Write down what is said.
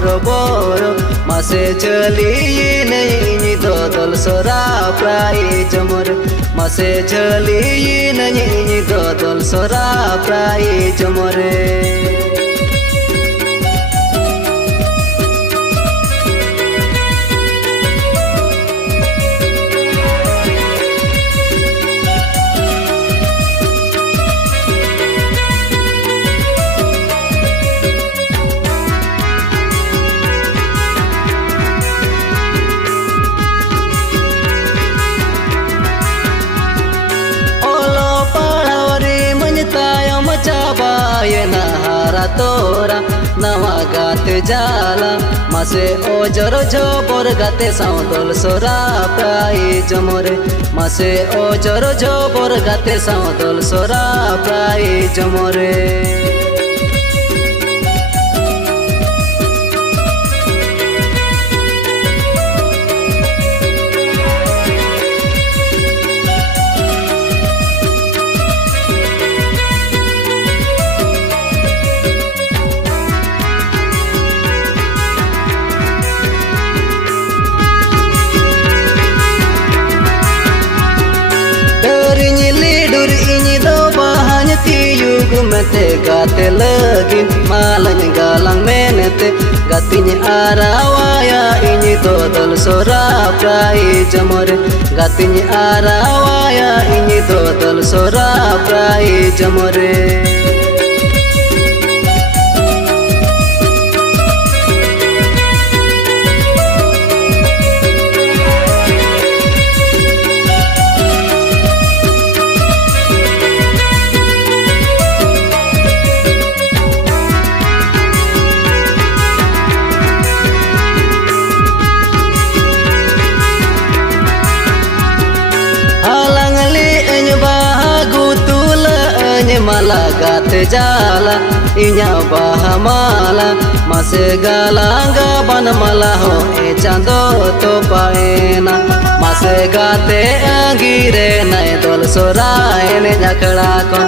boro boro mase jeli nei dodol sora prai jamor mase jeli nei dodol sora prai jamore तोरा नवा गाते जाला मसे ओजर झोबर गाते साउदल सोरा प्राई जमरे मसे ओजर झोबर गाते साउदल सोरा प्राई जमरे mete gate lagi malang galang menete gatinya arawaya ini dodol sora prai jamore gatinya arawaya ini dodol sora prai jamore malah gate jala inya bahamala mase galanga ban malah ho e chando to paena mase gate angire nai dol sora ene jakla kon